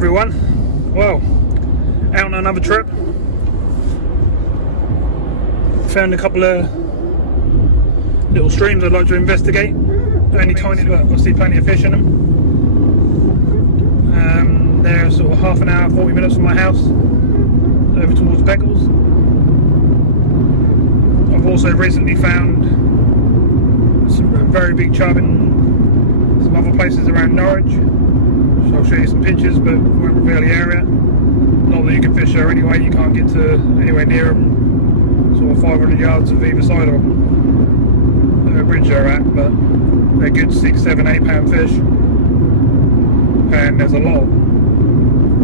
everyone. Well, out on another trip. Found a couple of little streams I'd like to investigate. Only tiny, but I see plenty of fish in them. They're sort of half an hour, 40 minutes from my house, over towards Beccles. I've also recently found some very big chub in some other places around Norwich. So I'll show you some pictures, but won't reveal the area. Not that you can fish there anyway, you can't get to anywhere near them, sort of 500 yards of either side of the bridge they're at, but they're good 6, 7, 8 pound fish, and there's a lot,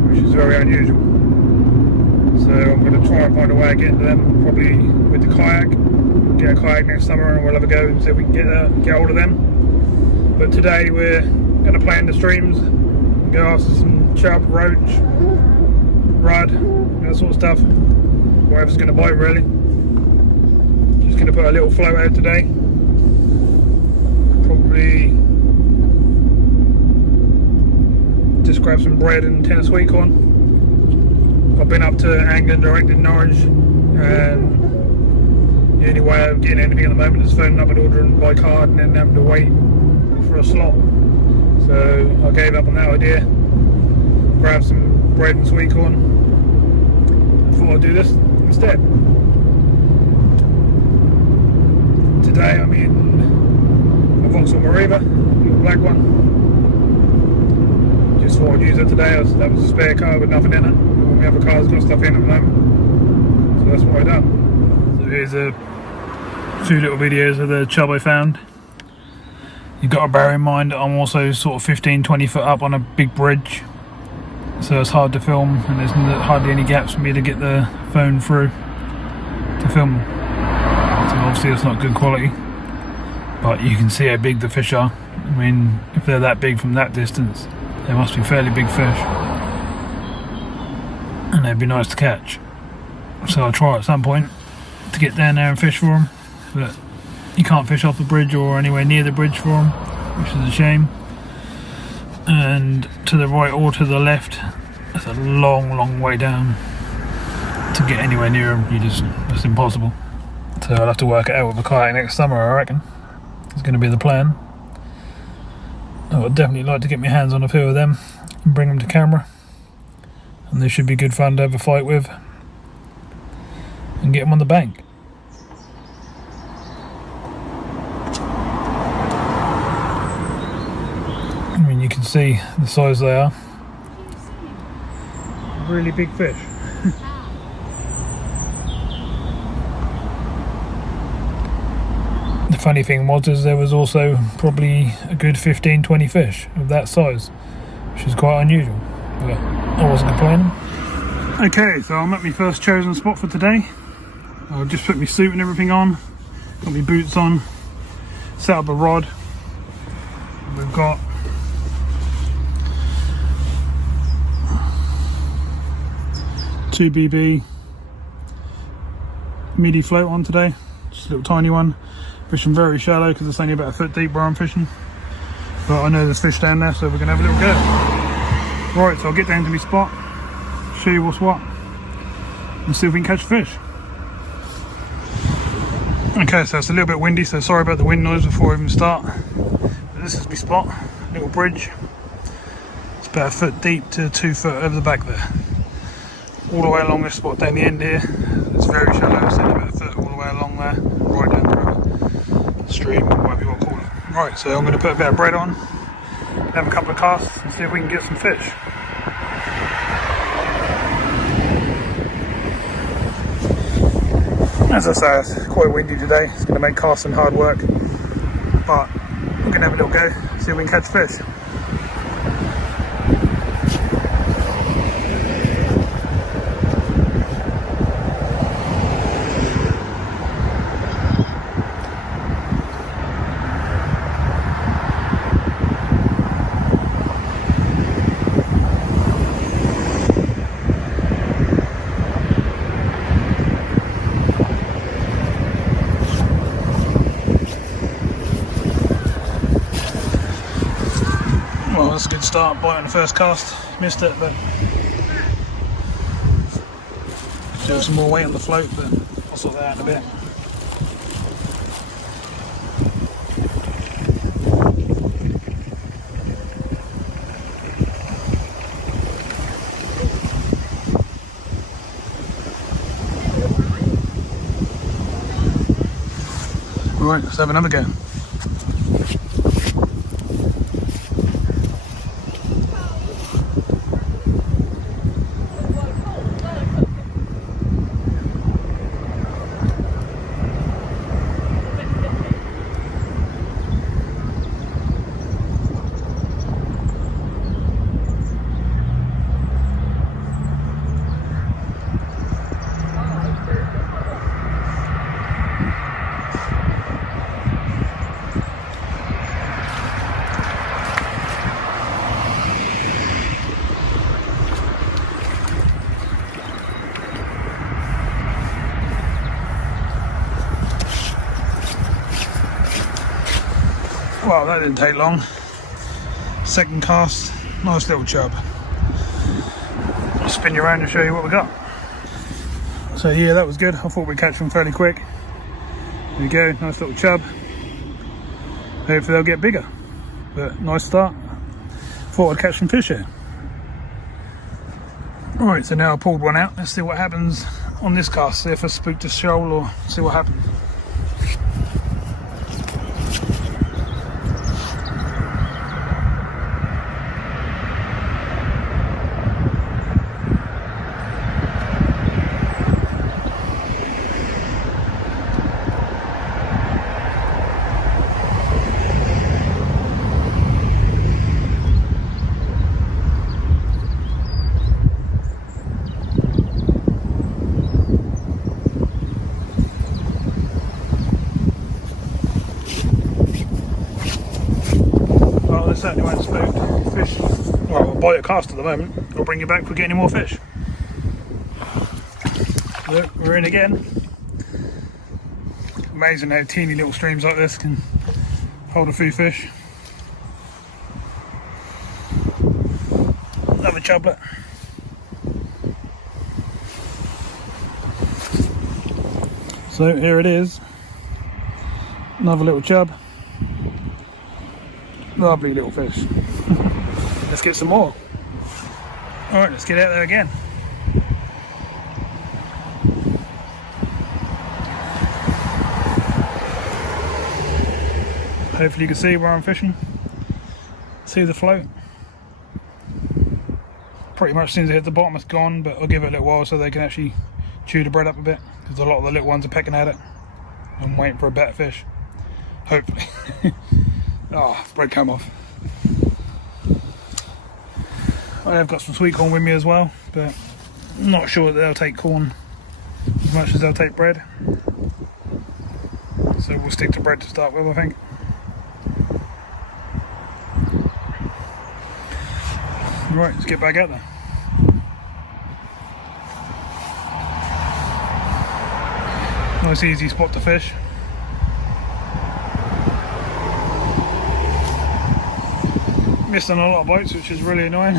which is very unusual. So I'm going to try and find a way of getting to them, probably with the kayak. Get a kayak next summer and we'll have a go and see if we can get hold of them. But today we're going to play in the streams, go after some chub, roach, rudd, that sort of stuff. Whatever's going to bite really. Just going to put a little float out today. Probably just grab some bread and tin of sweetcorn. I've been up to angling direct in Norwich, and the only way of getting anything at the moment is phoning up and ordering by card and then having to wait for a slot. So I gave up on that idea, grabbed some bread and sweetcorn, and thought I'd do this instead. Today I'm in a Vauxhall Mariva, the black one. Just thought I'd use it today. That was a spare car with nothing in it. All the other cars got stuff in at the moment, so that's what I done. So here's a few little videos of the chub I found. You've got to bear in mind that I'm also sort of 15-20 foot up on a big bridge, so it's hard to film, and there's hardly any gaps for me to get the phone through to film. So obviously it's not good quality, but you can see how big the fish are. I mean, if they're that big from that distance, they must be fairly big fish, and they'd be nice to catch. So I'll try at some point to get down there and fish for them, but you can't fish off the bridge or anywhere near the bridge for them, which is a shame. And to the right or to the left, it's a long way down to get anywhere near them. It's impossible. So I'll have to work it out with a kayak next summer, I reckon. It's going to be the plan. I would definitely like to get my hands on a few of them and bring them to camera, and they should be good fun to have a fight with and get them on the bank. I mean, you can see the size they are. Really big fish. The funny thing was there was also probably a good 15-20 fish of that size, which is quite unusual, but I wasn't complaining. Okay, so I'm at my first chosen spot for today. I've just put my suit and everything on, got my boots on, set up a rod. We've got two BB midi float on today, just a little tiny one. Fishing very shallow because it's only about a foot deep where I'm fishing, but I know there's fish down there, so we're going to have a little go. Right, so I'll get down to my spot, show you what's what, and see if we can catch fish. Okay, so it's a little bit windy, so sorry about the wind noise before I even start. But this is my spot, little bridge. It's about a foot deep to 2 foot over the back there. All the way along this spot down the end here, it's very shallow, it's only about a foot all the way along there, right down the river. Stream, whatever you want to call it. Right, so I'm going to put a bit of bread on, have a couple of casts and see if we can get some fish. As I say, it's quite windy today, it's going to make casting hard work, but we're going to have a little go, see if we can catch fish. Well, that's a good start, bite on the first cast. missed it, but still some more weight on the float, but I'll sort that out in a bit. Right, let's have another go. Well, that didn't take long. Second cast, nice little chub. I'll spin you around and show you what we got. So yeah, that was good. I thought we'd catch them fairly quick. There we go, nice little chub. Hopefully they'll get bigger, but nice start. Thought I'd catch some fish here. Alright, so now I pulled one out. Let's see what happens on this cast. See if I spooked a shoal or see what happens. Certainly won't spook fish. Well, I'll bite a cast at the moment. I'll bring you back if we get any more fish. Look, we're in again. Amazing how teeny little streams like this can hold a few fish. Another chublet. So here it is. Another little chub. Lovely little fish. Let's get some more. Alright, let's get out there again. Hopefully you can see where I'm fishing. See the float. Pretty much as soon as it hits the bottom it's gone, but I'll give it a little while so they can actually chew the bread up a bit, because a lot of the little ones are pecking at it. I'm waiting for a better fish. Hopefully. Oh, bread came off. I have got some sweet corn with me as well, but I'm not sure that they'll take corn as much as they'll take bread. So we'll stick to bread to start with, I think. Right, let's get back out there. Nice easy spot to fish. Missed on a lot of bites, which is really annoying.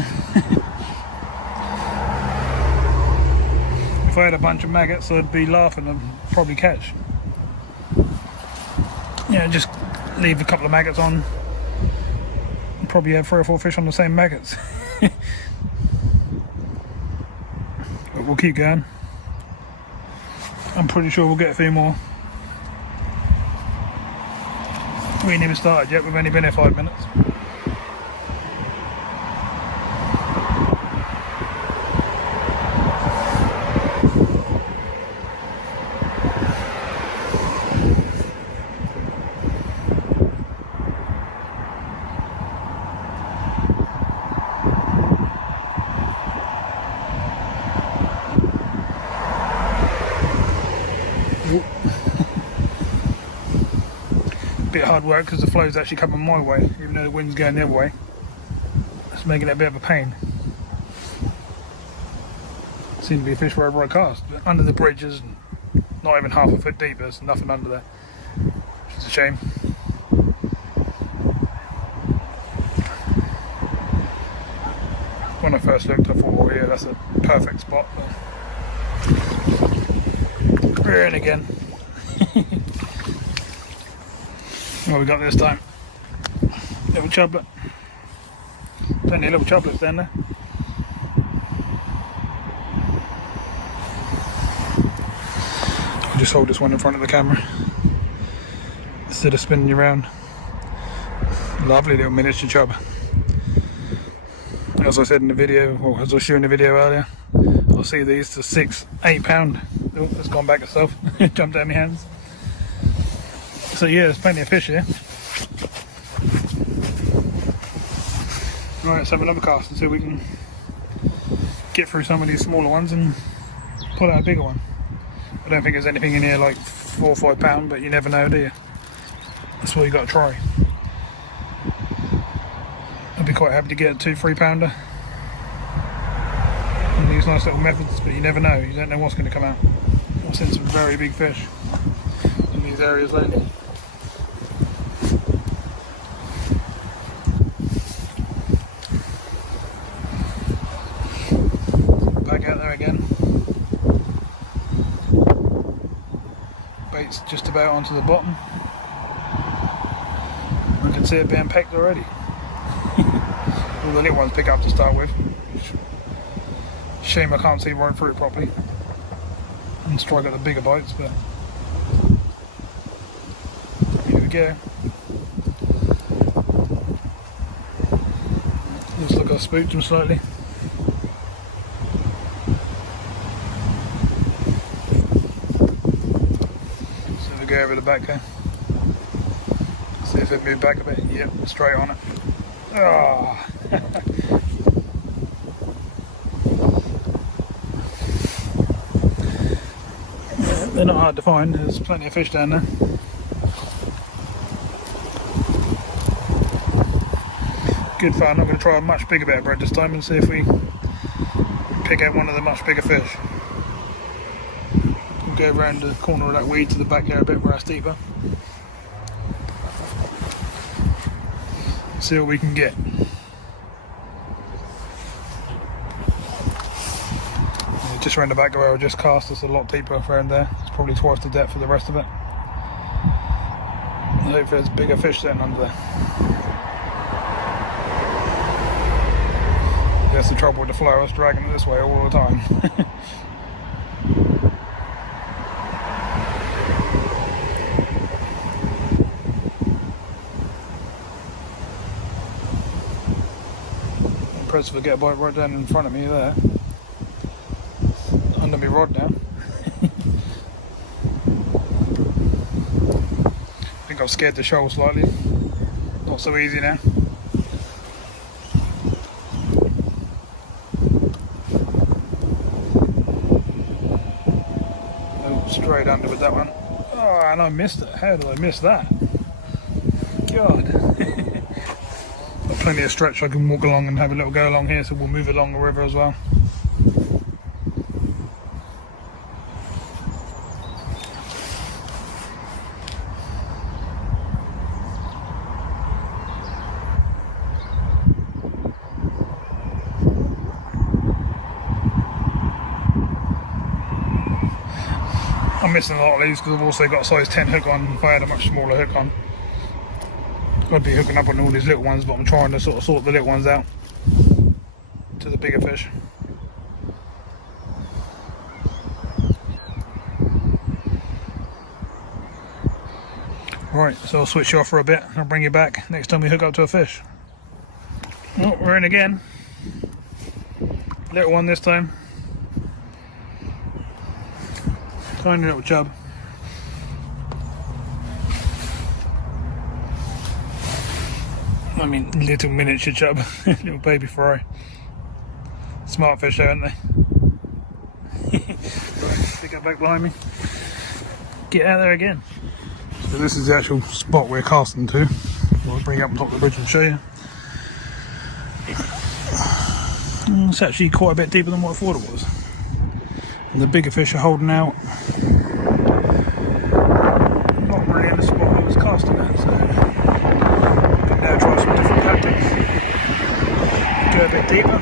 If I had a bunch of maggots, I'd be laughing and probably catch. Yeah, just leave a couple of maggots on. And probably have 3 or 4 fish on the same maggots. But we'll keep going. I'm pretty sure we'll get a few more. We ain't even started yet, we've only been here 5 minutes. Bit hard work because the flow's actually coming my way, even though the wind's going the other way. It's making it a bit of a pain. Seems to be a fish wherever I cast, but under the bridge is not even half a foot deep. There's nothing under there, which is a shame. When I first looked I thought, oh yeah, that's a perfect spot. But we're in again. What we got this time? Little chublet. Plenty of little chublets down there. I'll just hold this one in front of the camera instead of spinning you around. Lovely little miniature chub. As I said in the video, or as I was showing the video earlier, I'll see these to £6–8. Oh, it's gone back itself. Jumped out of my hands. So yeah, there's plenty of fish here. Right, let's have another cast and see if we can get through some of these smaller ones and pull out a bigger one. I don't think there's anything in here like £4 or £5, but you never know, do you? That's what you got to try. I'd be quite happy to get a £2–3 pounder and these nice little methods, but you never know. You don't know what's going to come out. I've seen some very big fish in these areas lately. Back out there again. Bait's just about onto the bottom. I can see it being pecked already. All the little ones pick up to start with. Shame I can't see right through it properly and strike at the bigger bites, but here we go. Looks like I spooked them slightly. So we go over the back here. See if it moved back a bit. Yep, straight on it. Ah. They're not hard to find, there's plenty of fish down there. Good fun. I'm going to try a much bigger bit of bread this time and see if we pick out one of the much bigger fish. We'll go around the corner of that weed to the back here a bit where it's deeper. See what we can get. Just around the back where I just cast, it's a lot deeper around there. It's probably twice the depth for the rest of it. I hope there's bigger fish sitting under there. That's the trouble with the flow, it's dragging it this way all the time. Impressive to get a bite right down in front of me there. Under my rod now. I think I've scared the shoal slightly. Not so easy now. Oh, straight under with that one. Oh, and I missed it. How did I miss that? God. Got plenty of stretch. I can walk along and have a little go along here, so we'll move along the river as well. I'm missing a lot of these because I've also got a size 10 hook on. If I had a much smaller hook on, I'd be hooking up on all these little ones, but I'm trying to sort the little ones out to the bigger fish. Right, so I'll switch you off for a bit and I'll bring you back next time we hook up to a fish. Oh, we're in again. Little one this time. Tiny little chub. I mean, little miniature chub. Little baby fry. Smart fish, aren't they? Right, pick up back behind me. Get out there again. So this is the actual spot we're casting to. I'll bring it up on top of the bridge and show you. It's actually quite a bit deeper than what I thought it was. And the bigger fish are holding out. Not really in the spot I was casting at, so I can now try some different tactics. Go a bit deeper.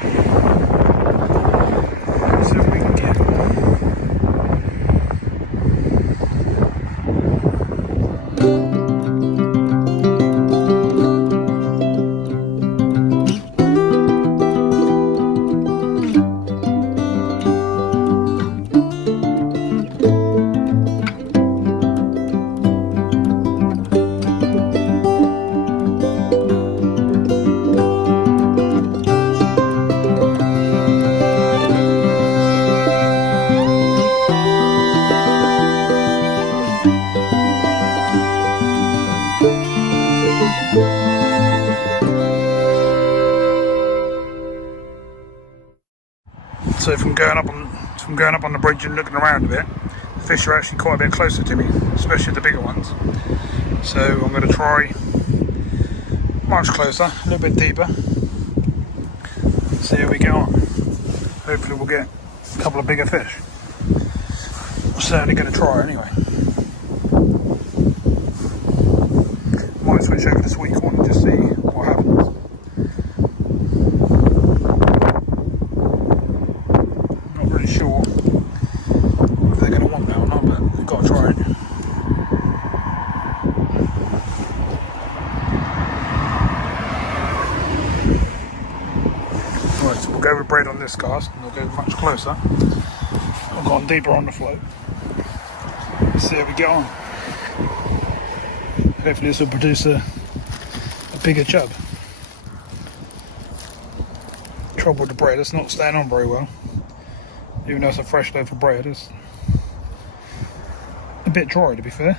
So from going up on the bridge and looking around a bit, the fish are actually quite a bit closer to me, especially the bigger ones. So I'm going to try much closer, a little bit deeper, see how we get on. Hopefully we'll get a couple of bigger fish. I'm certainly going to try anyway. Might switch over to Sweetcorn and just see what happens. Not really sure if they're going to want that or not, but we've got to try it. Right, so we'll go with Bread on this cast and we'll go much closer. I've gone deeper on the float. Let's see how we get on. Hopefully this will produce a bigger chub. Trouble with the bread, it's not staying on very well. Even though it's a fresh loaf of bread, it's a bit dry to be fair.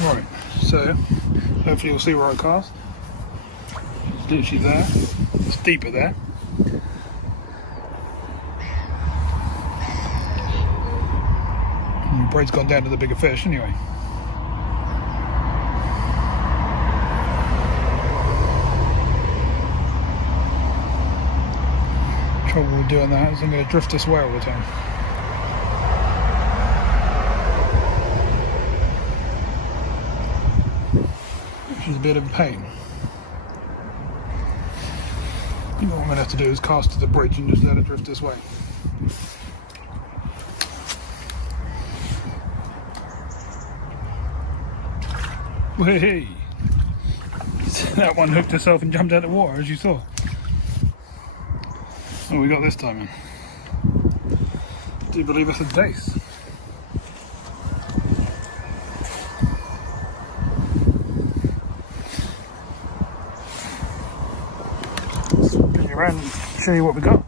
Right, so hopefully you'll see where I cast. It's literally there, it's deeper there. And the bread's gone down to the bigger fish anyway. Trouble with doing that is I'm going to drift this way all the time. Which is a bit of a pain. What I'm going to have to do is cast to the bridge and just let it drift this way. Hey! That one hooked herself and jumped out of the water, as you saw. What we got this time in? Do you believe it's a Dace? Spin you around and show you what we got.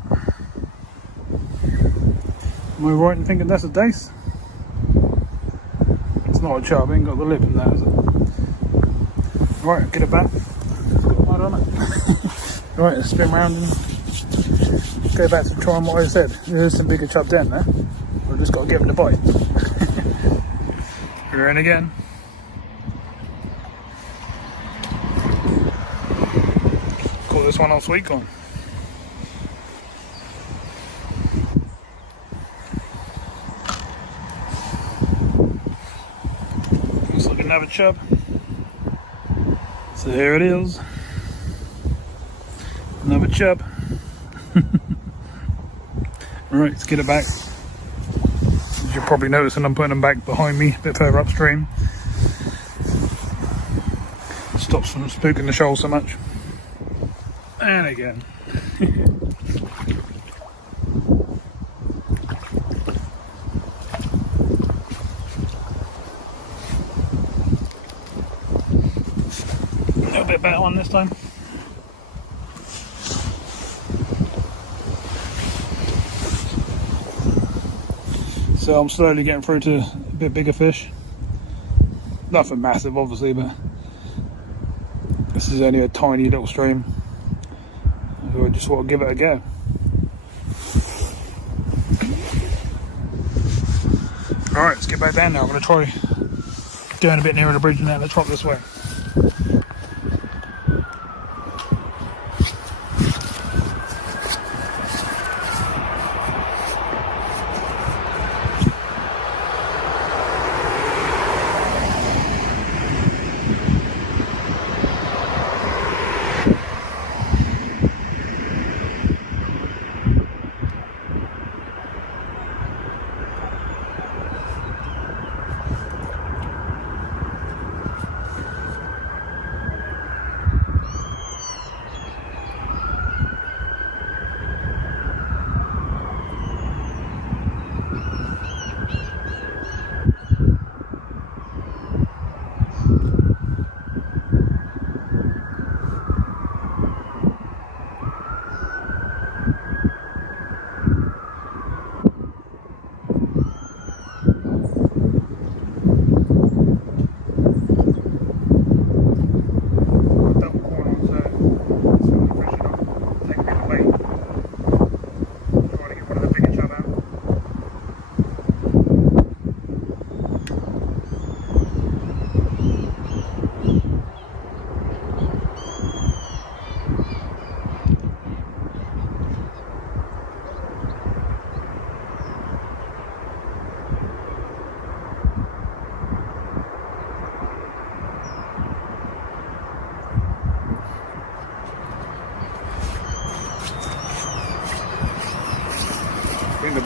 Am I right in thinking that's a Dace? It's not a Chub, ain't got the lip in that, is it? Right, get it back. It's got mud on it. Right, let's spin around and go back to trying what I said. There's some bigger chub down there. We've just got to give them the bite. We're in again. Caught this one on Sweetcorn. Looks like another chub. So here it is. Another chub. Right, let's get it back. As you're probably noticing, I'm putting them back behind me, a bit further upstream. Stops from spooking the shoal so much. And again. A little bit better one this time. So I'm slowly getting through to a bit bigger fish. Nothing massive obviously, but this is only a tiny little stream. So I just want to give it a go. Alright, let's get back down now. I'm going to try doing a bit nearer the bridge and then let's drop this way.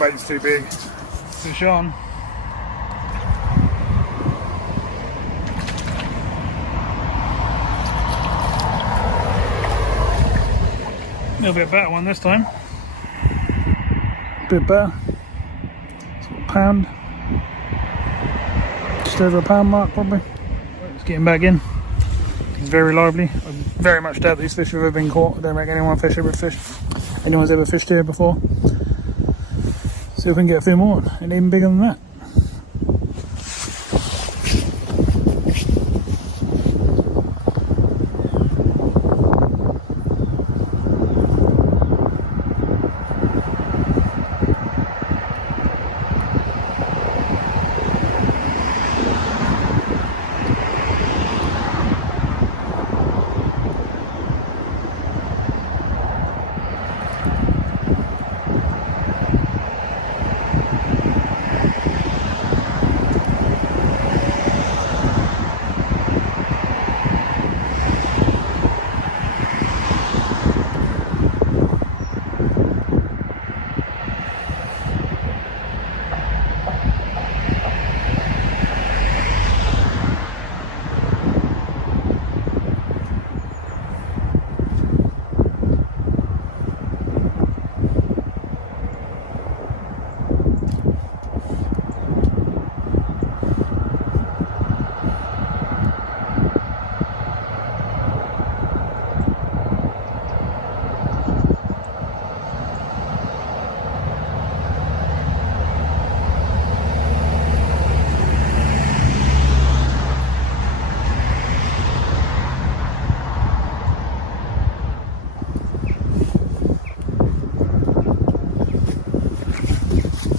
bait's too big. Fish on. A little bit better one this time. A bit better. It's got a pound. Just over a pound mark probably. It's getting back in. He's very lively. I very much doubt these fish have ever been caught. I don't think anyone's ever fished here before. See if we can get a few more and even bigger than that.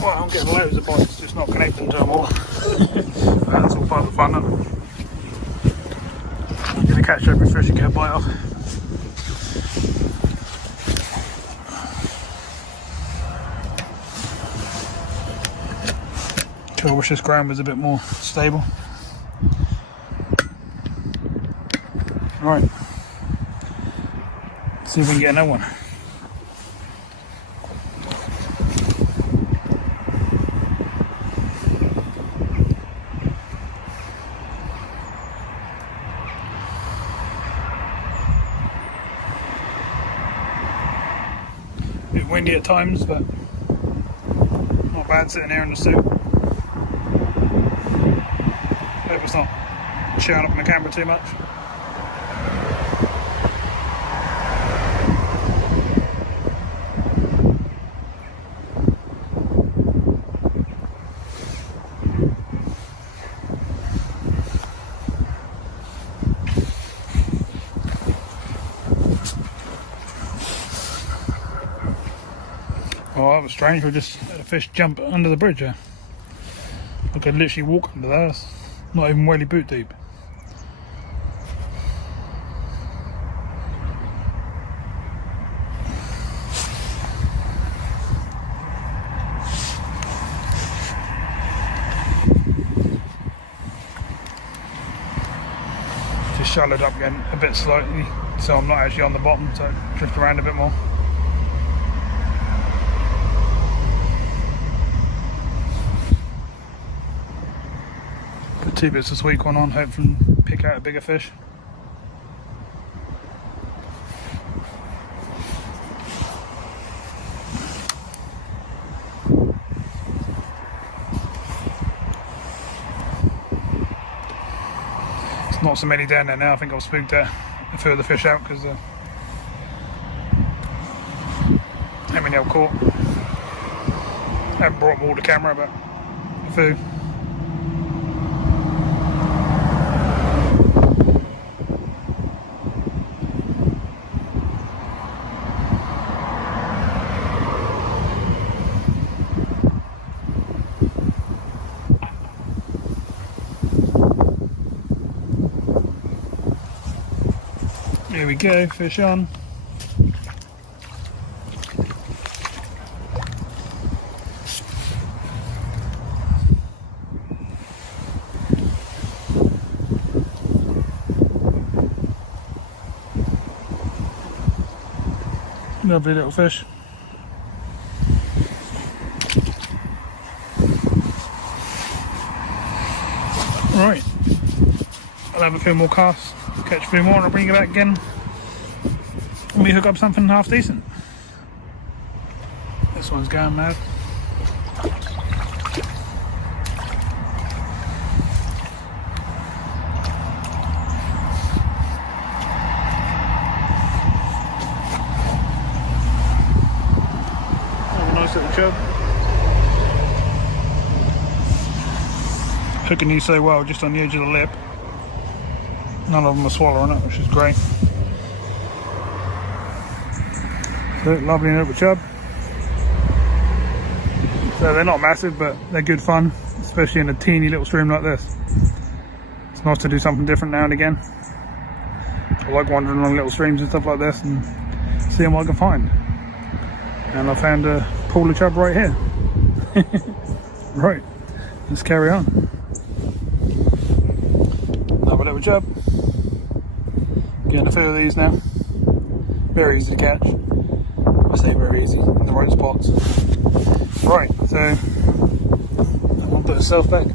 Well, I'm getting loads of bites, just not connecting to them all. That's all part of the fun, isn't it? I'm going to catch every fish and get a bite off. I wish this ground was a bit more stable. Alright, see if we can get another one. Bit windy at times, but not bad sitting here in the suit. Hope it's not showing up on the camera too much. Oh, that was strange. We just had a fish jump under the bridge there. I could literally walk under that. That's not even welly boot deep. Just shallowed up again a bit slightly, so I'm not actually on the bottom, so drift around a bit more. Put 2 bits of Sweetcorn on, hopefully pick out a bigger fish. There's not so many down there now. I think I've spooked a few of the fish out because how many I've caught. I haven't brought them all to camera, but a few. Here we go, fish on. Lovely little fish. few more casts, catch a few more, and I'll bring you back again and we hook up something half decent. This one's going mad. Have a nice little chub. Hooking these so well just on the edge of the lip. None of them are swallowing it, which is great. So, lovely little chub. So they're not massive, but they're good fun, especially in a teeny little stream like this. It's nice to do something different now and again. I like wandering along little streams and stuff like this and seeing what I can find. And I found a pool of chub right here. Right, let's carry on. Another little chub. Getting a few of these now. Very easy to catch. I say very easy, in the right spots. Right, so I'll put itself back.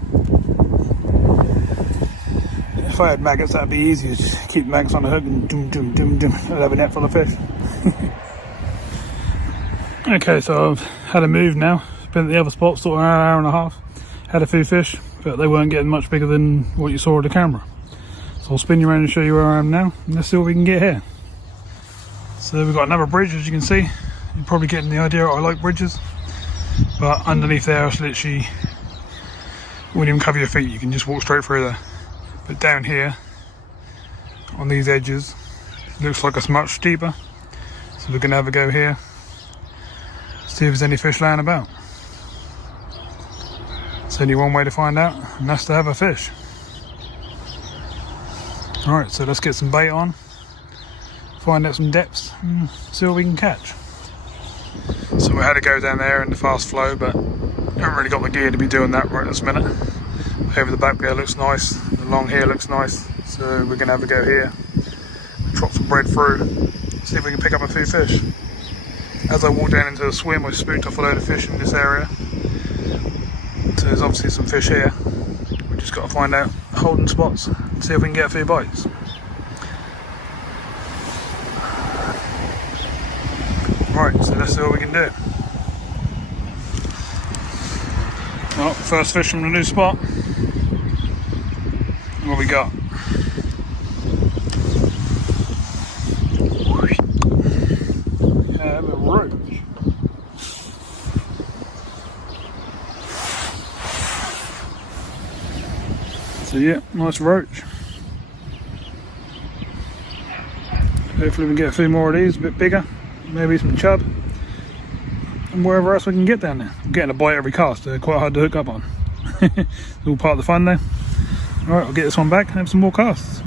If I had maggots, that'd be easy. Just keep maggots on the hook and doom doom doom doom. I'd have a net full of fish. Okay, so I've had a move now. Been at the other spot, sort of an hour and a half. Had a few fish, but they weren't getting much bigger than what you saw on the camera. So I'll spin you around and show you where I am now, and let's see what we can get here. So we've got another bridge, as you can see. You're probably getting the idea I like bridges. But underneath there, it's literally, wouldn't even cover your feet, you can just walk straight through there. But down here, on these edges, it looks like it's much steeper. So we're gonna have a go here, see if there's any fish laying about. It's only one way to find out, and that's to have a fish. Alright, so let's get some bait on, find out some depths, and see what we can catch. So we had to go down there in the fast flow, but haven't really got the gear to be doing that right this minute. Over the back there looks nice, the long here looks nice, so we're going to have a go here. Drop some bread through, see if we can pick up a few fish. As I walk down into the swim, I spooked off a load of fish in this area. So there's obviously some fish here. We just got to find out holding spots and see if we can get a few bites. Right, so let's see what we can do. Well, first fish from the new spot. What we got? We have a roach. So yeah, nice roach. Hopefully we can get a few more of these, a bit bigger. Maybe some chub. And wherever else we can get down there. I'm getting a bite every cast, they're quite hard to hook up on. It's all part of the fun there. Alright, I'll get this one back and have some more casts.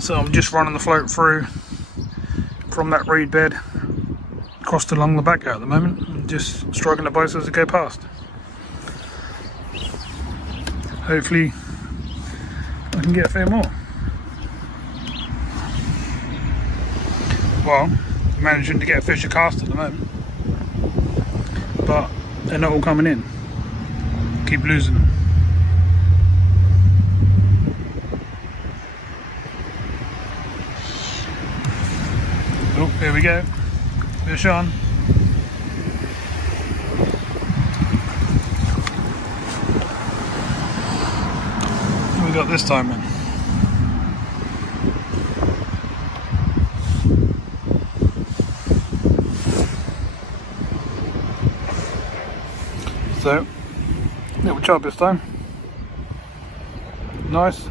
So I'm just running the float through from that reed bed across along the back there at the moment, and just striking the bites as they go past. Hopefully I can get a few more. Well, I'm managing to get a fish a cast at the moment, but they're not all coming in. Keep losing them. Oh, here we go. Fish on. What we got this time then? So, little chub this time. Nice.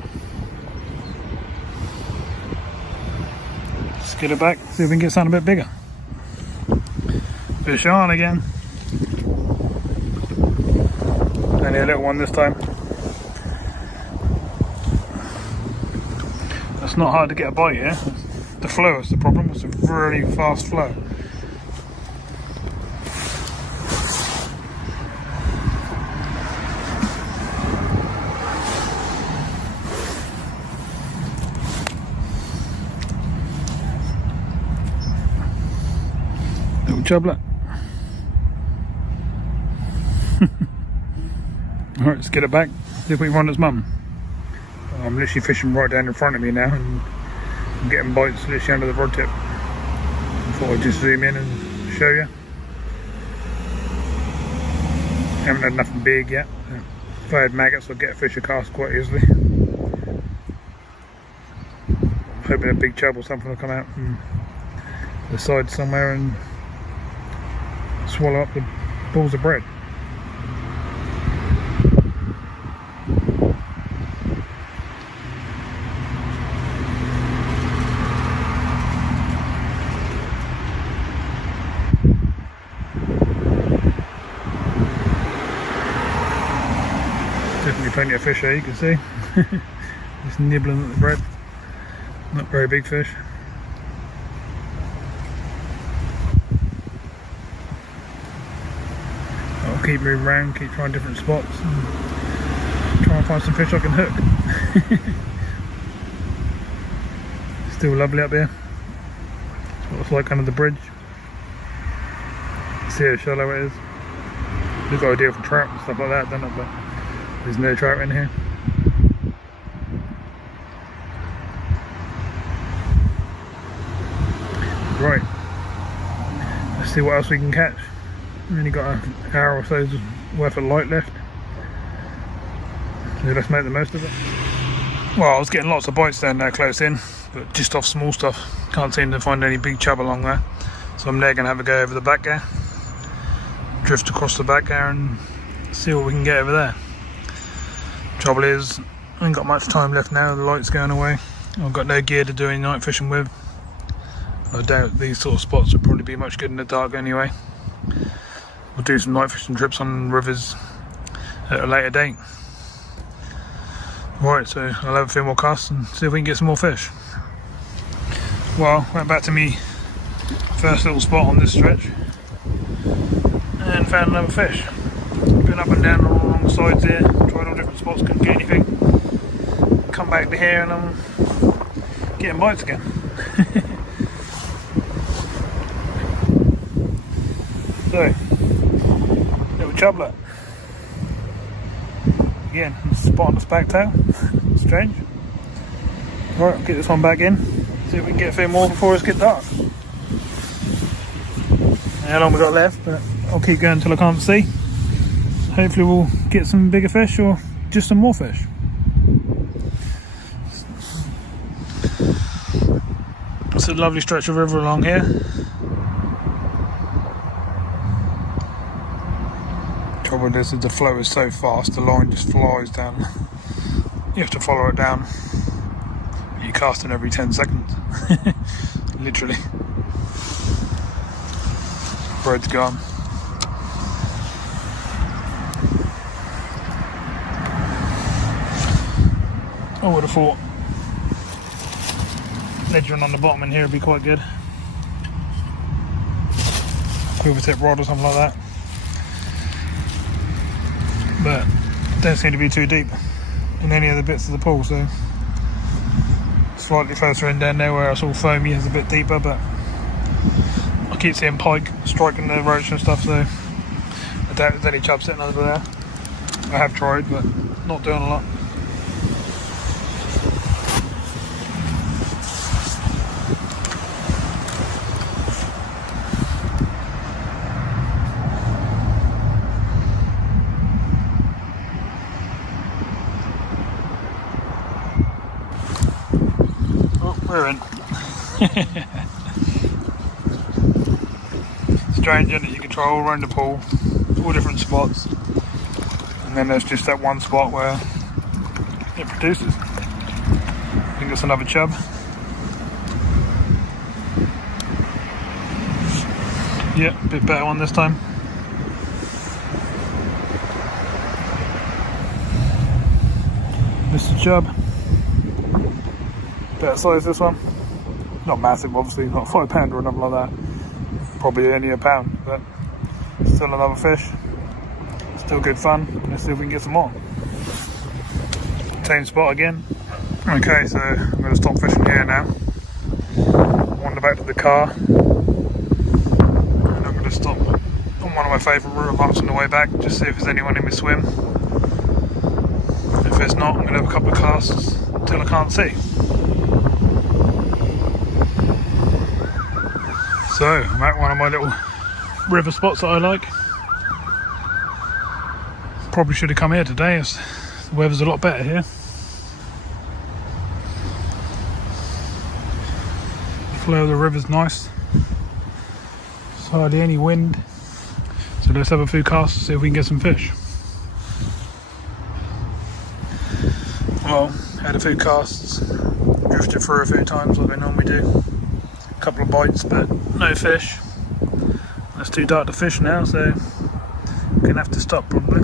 Let's get it back, see if we can get something a bit bigger. Fish on again. Only a little one this time. That's not hard to get a bite here. The flow is the problem, it's a really fast flow. Chublet. Alright, let's get it back, see if we can find its mum. I'm literally fishing right down in front of me now, and I'm getting bites literally under the rod tip. I thought I'd just zoom in and show you. Haven't had nothing big yet. If I had maggots, I'd get a fish a cast quite easily. I'm hoping a big chub or something will come out from the side somewhere and swallow up the balls of bread. Definitely plenty of fish there, you can see. Just nibbling at the bread. Not very big fish. I'll keep moving around, keep trying different spots, and try and find some fish I can hook. Still lovely up here. It's what it's like under the bridge. See how shallow it is. We've got a deal for trout and stuff like that, don't it? But there's no trout in here. Right, let's see what else we can catch. We've only got an hour or so's worth of light left, so let's make the most of it. Well, I was getting lots of bites down there close in, but just off small stuff. Can't seem to find any big chub along there, so I'm now going to have a go over the back there, drift across the back there and see what we can get over there. Trouble is, I ain't got much time left now, the light's going away. I've got no gear to do any night fishing with. I doubt these sort of spots would probably be much good in the dark anyway. We'll do some night fishing trips on rivers at a later date. Right, so I'll have a few more casts and see if we can get some more fish. Well, went back to me first little spot on this stretch and found another fish. Been up and down along the sides here, tried all different spots, couldn't get anything. Come back to here and I'm getting bites again. So, little chublet. Again, spot on the back tail. Strange. Right, I'll get this one back in. See if we can get a few more before it gets dark. How long we got left, but I'll keep going until I can't see. Hopefully we'll get some bigger fish or just some more fish. It's a lovely stretch of river along here. Trouble is the flow is so fast, the line just flies down. You have to follow it down. You cast in every 10 seconds. Literally. Bread's gone. I would have thought ledgering on the bottom in here would be quite good. Quiver tip rod or something like that. But don't seem to be too deep in any of the bits of the pool, so slightly closer in down there where it's all foamy is a bit deeper, but I keep seeing pike striking the roach and stuff, so I doubt there's any chub sitting over there. I have tried, but not doing a lot. We're in. Strange, isn't it? You can try all around the pool, all different spots, and then there's just that one spot where it produces. I think it's another chub. Yeah, a bit better one this time. Mr. Chub. Better size this one. Not massive, obviously, not 5 pounder or nothing like that. Probably only a pound, but still another fish. Still good fun. Let's see if we can get some more. Same spot again. Okay, so I'm going to stop fishing here now. Wander back to the car. And I'm going to stop on one of my favourite route marks on the way back, just see if there's anyone in my swim. If If it's not, I'm going to have a couple of casts until I can't see. So, I'm at one of my little river spots that I like. Probably should have come here today as the weather's a lot better here. Flow of the river's nice. There's hardly any wind. So let's have a few casts to see if we can get some fish. Well, had a few casts, drifted through a few times like I normally do. A couple of bites, but no fish. It's too dark to fish now, so we're gonna have to stop probably.